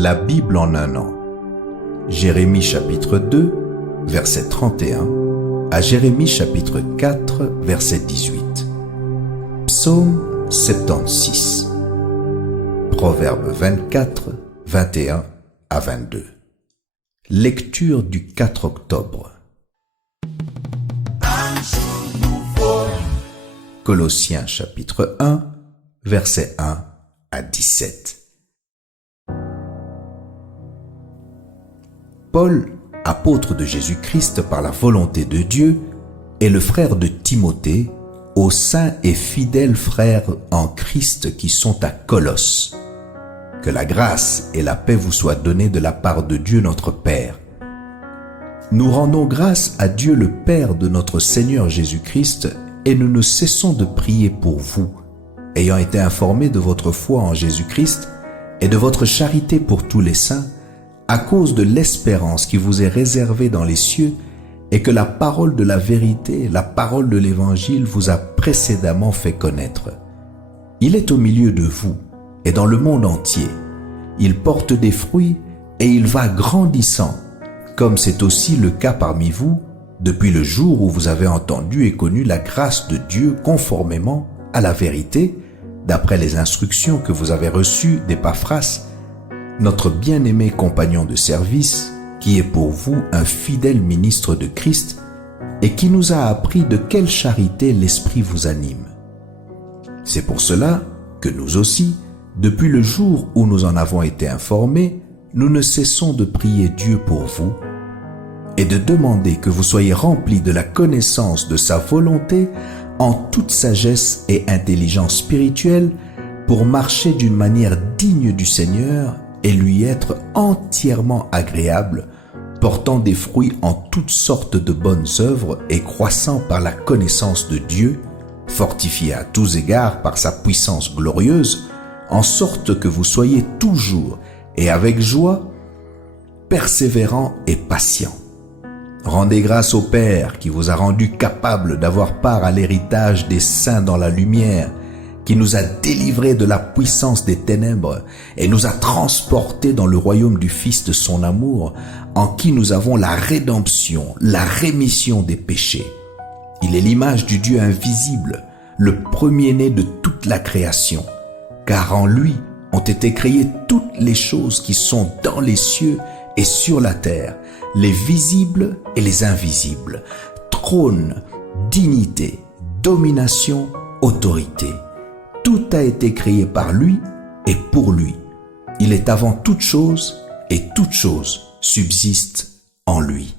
La Bible en un an. Jérémie chapitre 2, verset 31 à Jérémie chapitre 4, verset 18. Psaume 76. Proverbe 24, 21 à 22. Lecture du 4 octobre. Colossiens chapitre 1, verset 1 à 17. Paul, apôtre de Jésus-Christ par la volonté de Dieu, est le frère de Timothée, aux saints et fidèles frères en Christ qui sont à Colosse. Que la grâce et la paix vous soient données de la part de Dieu notre Père. Nous rendons grâce à Dieu le Père de notre Seigneur Jésus-Christ et nous ne cessons de prier pour vous, ayant été informés de votre foi en Jésus-Christ et de votre charité pour tous les saints, à cause de l'espérance qui vous est réservée dans les cieux et que la parole de la vérité, la parole de l'Évangile vous a précédemment fait connaître. Il est au milieu de vous et dans le monde entier. Il porte des fruits et il va grandissant, comme c'est aussi le cas parmi vous, depuis le jour où vous avez entendu et connu la grâce de Dieu conformément à la vérité, d'après les instructions que vous avez reçues d'Épaphras, notre bien-aimé compagnon de service, qui est pour vous un fidèle ministre de Christ et qui nous a appris de quelle charité l'Esprit vous anime. C'est pour cela que nous aussi, depuis le jour où nous en avons été informés, nous ne cessons de prier Dieu pour vous et de demander que vous soyez remplis de la connaissance de sa volonté en toute sagesse et intelligence spirituelle pour marcher d'une manière digne du Seigneur et lui être entièrement agréable, portant des fruits en toutes sortes de bonnes œuvres et croissant par la connaissance de Dieu, fortifié à tous égards par sa puissance glorieuse, en sorte que vous soyez toujours et avec joie, persévérants et patients. Rendez grâce au Père qui vous a rendu capable d'avoir part à l'héritage des saints dans la lumière, qui nous a délivrés de la puissance des ténèbres et nous a transportés dans le royaume du Fils de son amour, en qui nous avons la rédemption, la rémission des péchés. Il est l'image du Dieu invisible, le premier-né de toute la création, car en lui ont été créées toutes les choses qui sont dans les cieux et sur la terre, les visibles et les invisibles, trône, dignité, domination, autorité. Tout a été créé par lui et pour lui. Il est avant toute chose et toute chose subsiste en lui.